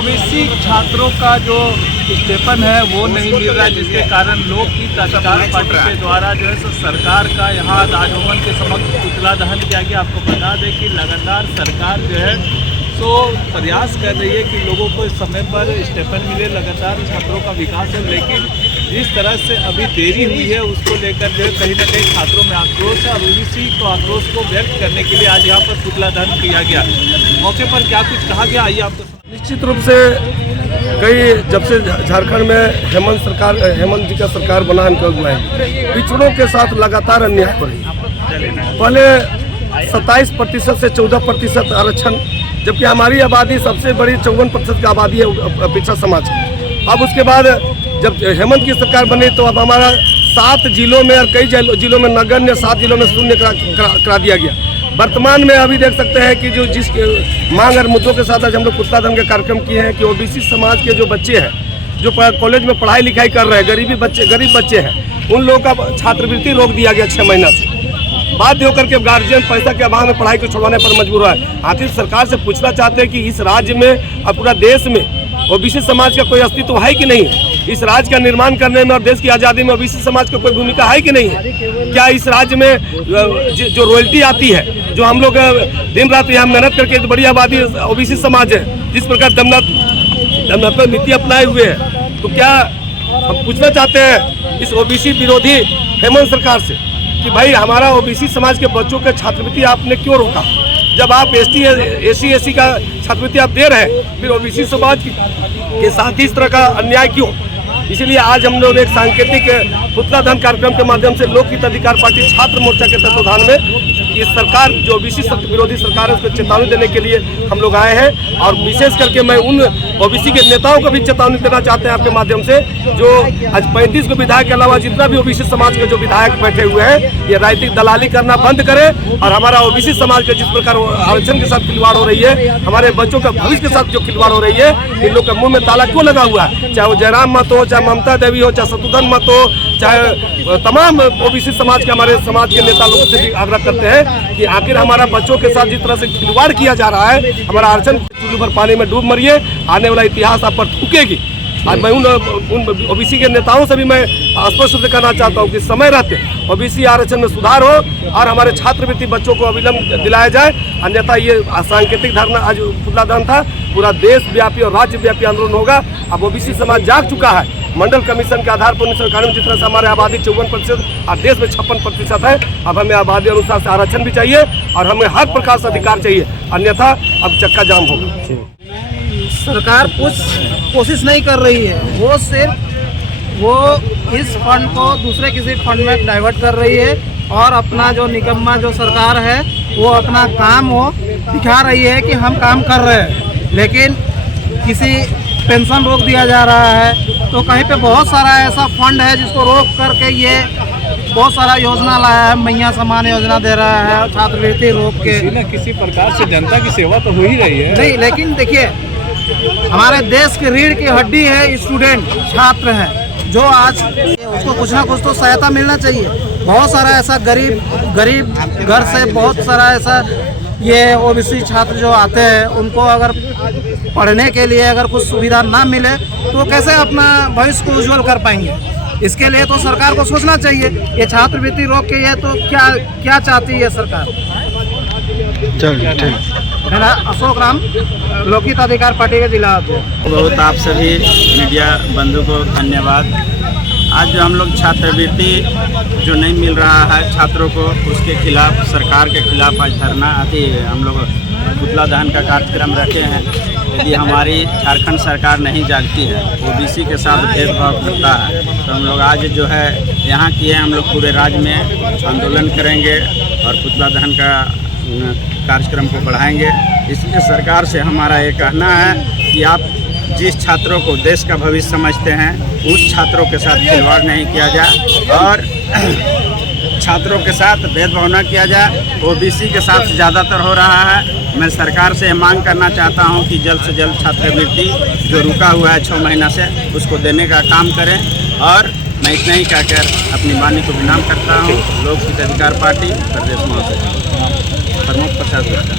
OBC छात्रों का जो स्टेपन है वो नहीं मिल रहा है, जिसके कारण लोक हित अधिकार पार्टी के द्वारा जो है सो सरकार का यहाँ राजभवन के समक्ष पुतला दहन किया गया। आपको बता दें कि लगातार सरकार जो है तो प्रयास कर रही है कि लोगों को इस समय पर स्टेपन मिले, लगातार छात्रों का विकास हो, लेकिन जिस तरह से अभी देरी हुई है उसको लेकर जो है कहीं ना कहीं छात्रों में आक्रोश है और ओबीसी को आक्रोश को व्यक्त करने के लिए आज यहाँ पर पुतला दहन किया गया। मौके पर क्या कुछ कहा गया, आइए आपको। निश्चित रूप से जब से झारखंड में हेमंत जी का सरकार बना हुआ है, पिछड़ों के साथ लगातार अन्याय हो रही है। पहले 27% से 14% आरक्षण, जबकि हमारी आबादी सबसे बड़ी 54% की आबादी है पिछड़ा समाज की। अब उसके बाद जब हेमंत की सरकार बनी तो अब हमारा 7 जिलों में और कई जिलों में नगण्य, 7 जिलों में शून्य करा दिया गया। वर्तमान में अभी देख सकते हैं कि जो जिस मांग और मुद्दों के साथ आज हम लोग पुतला दहन के कार्यक्रम किए हैं कि ओबीसी समाज के जो बच्चे हैं, जो कॉलेज में पढ़ाई लिखाई कर रहे हैं, गरीब बच्चे हैं, उन लोगों का छात्रवृत्ति रोक दिया गया 6 महीना से। बाध्य होकर के गार्जियन पैसा के अभाव में पढ़ाई को छुड़वाने पर मजबूर हुआ है। आखिर सरकार से पूछना चाहते हैं कि इस राज्य में और पूरा देश में ओबीसी समाज का कोई अस्तित्व है कि नहीं है? इस राज्य का निर्माण करने में और देश की आज़ादी में ओबीसी समाज की कोई भूमिका है कि नहीं है? क्या इस राज्य में जो रॉयल्टी आती है, जो हम लोग दिन रात यहाँ मेहनत करके तो बड़ी आबादी ओबीसी समाज है, जिस प्रकार दमनत नीति अपनाए हुए है, तो क्या हम पूछना चाहते हैं इस ओबीसी विरोधी हेमंत सरकार से कि भाई हमारा ओबीसी समाज के बच्चों के छात्रवृत्ति आपने क्यों रोका? जब आप एससी का छात्रवृत्ति आप दे रहे हैं, फिर ओबीसी समाज के साथ ही इस तरह का अन्याय क्यों? इसलिए आज हम लोग एक सांकेतिक पुतला दहन कार्यक्रम के माध्यम से लोक हित अधिकार पार्टी छात्र मोर्चा के तत्वाधान में ये सरकार जो ओबीसी विरोधी सरकार है उसको चेतावनी देने के लिए हम लोग आए हैं। और विशेष करके मैं उन ओबीसी के नेताओं को भी चेतावनी देना चाहते हैं आपके माध्यम से, जो आज 35 को विधायक के अलावा जितना भी ओबीसी समाज के जो विधायक बैठे हुए हैं, ये राजनीतिक दलाली करना बंद करें और हमारा ओबीसी समाज के जिस प्रकार आरक्षण के साथ खिलवाड़ हो रही है, हमारे बच्चों का भविष्य के साथ जो खिलवाड़ हो रही है, इन लोग के मुँह में ताला क्यों लगा हुआ है? चाहे वो जयराम मत हो, चाहे ममता देवी हो, चाहे शत्रुघ्न मत हो, चाहे तमाम ओबीसी समाज के हमारे समाज के नेता लोगों से भी आग्रह करते हैं कि आखिर हमारा बच्चों के साथ जिस तरह से खिलवाड़ किया जा रहा है, हमारा आरक्षण चुल्लू भर पानी में डूब मरिए, आने वाला इतिहास आप पर थूकेगी। आज मैं उन ओबीसी के नेताओं से भी मैं स्पष्ट रूप से कहना चाहता हूँ कि समय रहते ओबीसी आरक्षण में सुधार हो और हमारे छात्रवृत्ति बच्चों को अविलंब दिलाया जाए, अन्यथा ये सांकेतिक धरना आज पुतला दहन था, पूरा देश व्यापी और राज्य व्यापी आंदोलन होगा। अब ओबीसी समाज जाग चुका है। मंडल कमीशन के आधार पर 1991 में जिस तरह से हमारे आबादी 54% और देश में 56% है, अब हमें आबादी अनुसार से आरक्षण भी चाहिए और हमें हर प्रकार से अधिकार चाहिए, अन्यथा अब चक्का जाम होगा। सरकार कुछ कोशिश नहीं कर रही है, वो सिर्फ इस फंड को दूसरे किसी फंड में डाइवर्ट कर रही है और अपना जो निकम्मा जो सरकार है वो अपना काम दिखा रही है कि हम काम कर रहे हैं, लेकिन किसी पेंशन रोक दिया जा रहा है, तो कहीं पे बहुत सारा ऐसा फंड है जिसको रोक करके ये बहुत सारा योजना लाया है, मैया समान योजना दे रहा है, छात्रवृत्ति रोक के किसी न किसी प्रकार से जनता की सेवा तो हो ही रही है। नहीं, लेकिन देखिए हमारे देश की रीढ़ की हड्डी है स्टूडेंट, छात्र हैं, जो आज उसको कुछ ना कुछ तो सहायता मिलना चाहिए। बहुत सारा ऐसा गरीब घर से बहुत सारा ऐसा ये ओबीसी छात्र जो आते हैं, उनको अगर पढ़ने के लिए अगर कुछ सुविधा ना मिले तो कैसे अपना भविष्य को उज्जवल कर पाएंगे? इसके लिए तो सरकार को सोचना चाहिए। ये छात्रवृत्ति रोक के ये तो क्या चाहती है सरकार? चलिए ठीक है ना। अशोक राम, लोक हित अधिकार पार्टी के जिला अध्यक्ष। बहुत आप सभी मीडिया बंधु को धन्यवाद। आज जो हम लोग छात्रवृत्ति जो नहीं मिल रहा है छात्रों को, उसके खिलाफ, सरकार के खिलाफ आज धरना हम लोग पुतला दहन का कार्यक्रम रखे हैं। यदि हमारी झारखंड सरकार नहीं जागती है, ओबीसी के साथ भेदभाव करता है, तो हम लोग आज जो है यहाँ किए, हम लोग पूरे राज्य में आंदोलन करेंगे और पुतला दहन का कार्यक्रम को बढ़ाएंगे। इसलिए सरकार से हमारा ये कहना है कि आप जिस छात्रों को देश का भविष्य समझते हैं, उस छात्रों के साथ खिलवाड़ नहीं किया जाए और छात्रों के साथ भेदभाव न किया जाए। ओबीसी के साथ ज़्यादातर हो रहा है। मैं सरकार से मांग करना चाहता हूं कि जल्द से जल्द छात्रवृत्ति जो रुका हुआ है 6 महीना से, उसको देने का काम करें। और मैं इतना ही कहकर अपनी वाणी को विराम करता हूं। लोक हित अधिकार पार्टी प्रदेश महासचिव प्रमुख प्रसाद।